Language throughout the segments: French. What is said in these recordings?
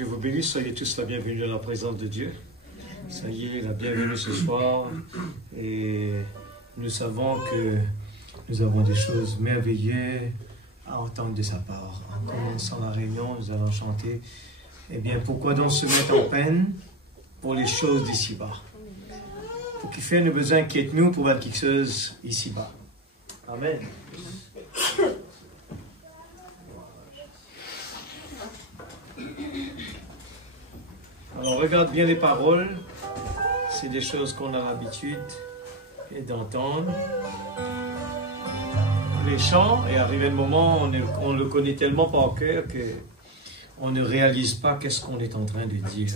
Dieu vous bénisse, soyez tous la bienvenue dans la présence de Dieu. Soyez la bienvenue ce soir. Et nous savons que nous avons des choses merveilleuses à entendre de sa part. En commençant la réunion, nous allons chanter. Eh bien, pourquoi donc se mettre en peine pour les choses d'ici-bas? Pour qu'il fasse nos besoins, inquiète-nous pour être quelque chose ici-bas. Amen. Alors, regarde bien les paroles. C'est des choses qu'on a l'habitude d'entendre. Les chants, et arrivé le moment, on le connaît tellement par cœur qu'on ne réalise pas qu'est-ce qu'on est en train de dire.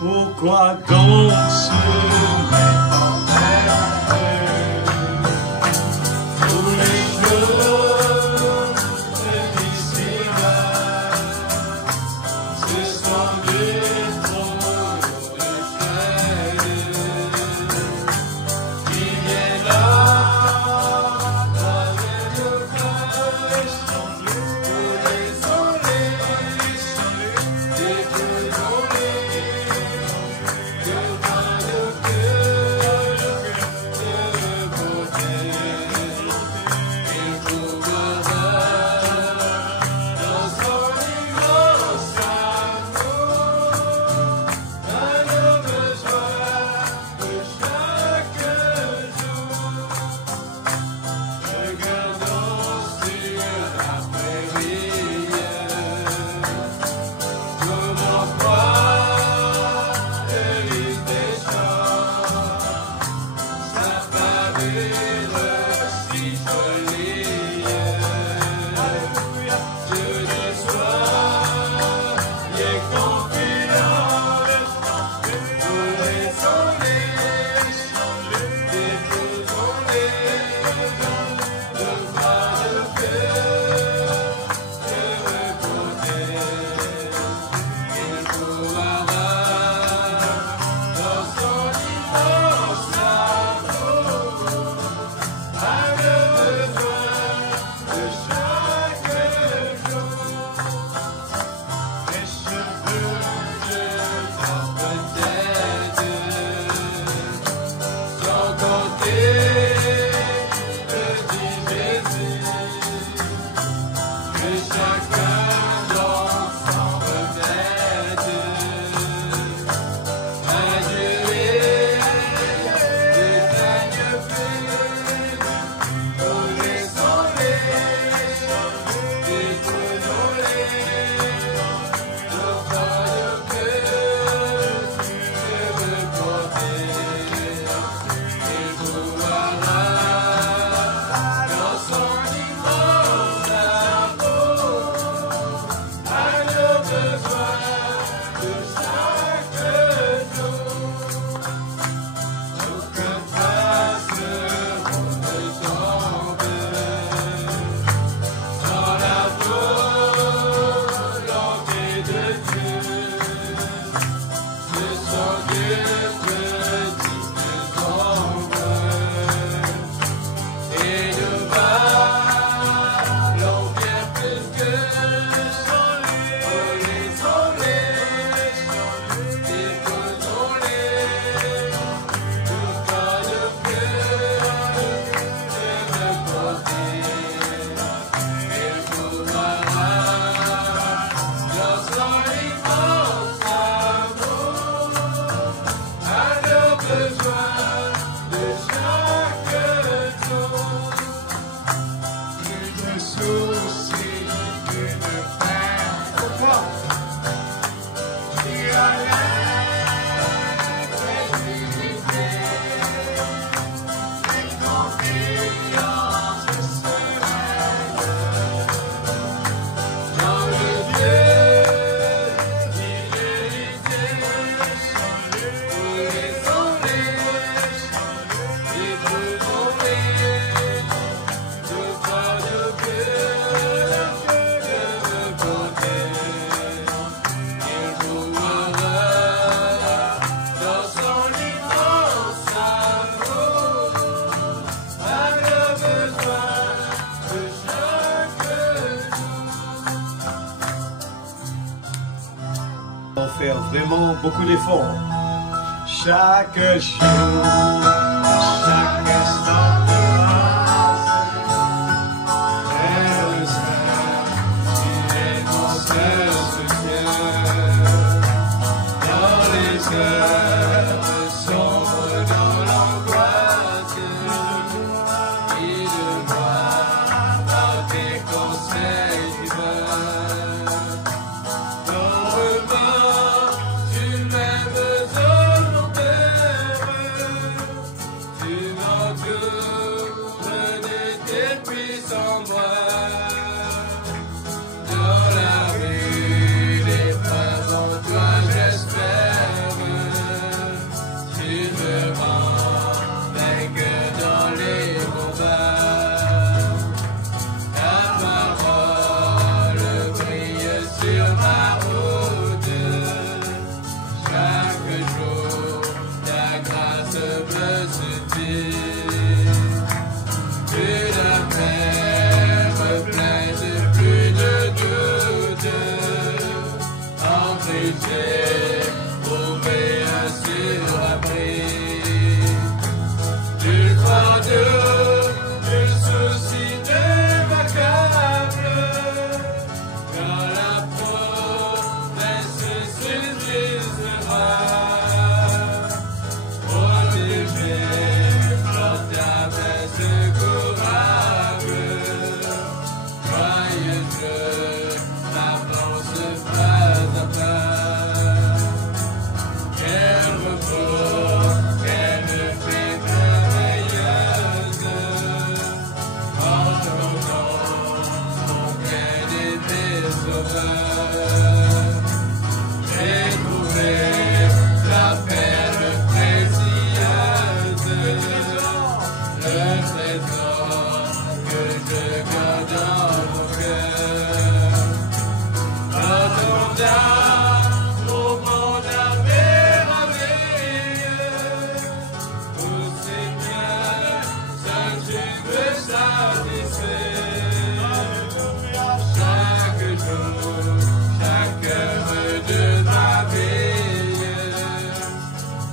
Pourquoi donc se mettre en peine pour les choses d'ici-bas? Ce sont des trop de chaînes qui viennent là, traverser nos cœurs, sans Dieu, pour les Oh, faire vraiment beaucoup d'efforts. Chaque jour, chaque instant de passe, elle sait, tu es mon seul soutien. Dans les heures sombres, dans l'angoisse, il voit dans tes conseils divins. Dans le vent, tu m'aimes au long terme, tu m'entoures de tes puissants bras. Dans la rue, l'épreuve en toi j'espère, tu me rends vainqueur dans les combats. Ta parole brille sur ma route, chaque jour ta grâce me soutient. Plus de mer pleine, plus de doute, en j'ai trouvé un surabri. Nul fardeau, nul souci ne m'accable, quand la promesse subsistera. Protégé par ta main secourable, joyeux m'avance pas à pas. Quel repos, quelle paix merveilleuse, en ton nom, mon bien-aimé sauveur. J'ai trouvé la perle précieuse, le trésor que je garde dans mon cœur. Dans ton amour, mon âme est ravie. Ô Seigneur, seul tu me satisfais. Chaque jour, chaque heure de ma vie,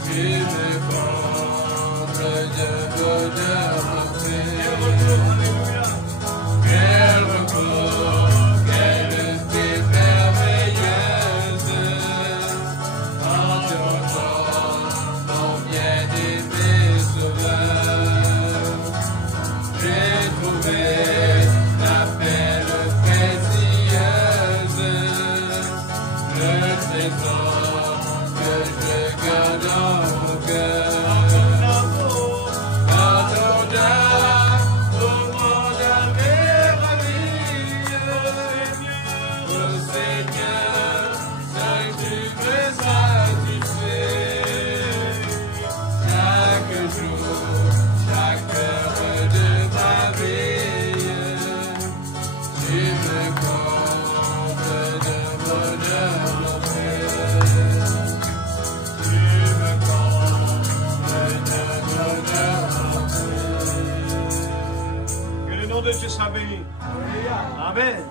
tu me combles de bonheur entier. Quel repos, quelle paix merveilleuse, en ton nom, mon bien-aimé sauveur. J'ai trouvé la perle précieuse, le trésor que je garde dans mon cœur. Dans ton amour, mon âme est ravie. Ô Seigneur, seul tu me satisfais. Chaque jour, chaque heure de ma vie, tu me combles de bonheur entier. Tu me combles de bonheur entier. Que le nom de Dieu soit béni. Amen.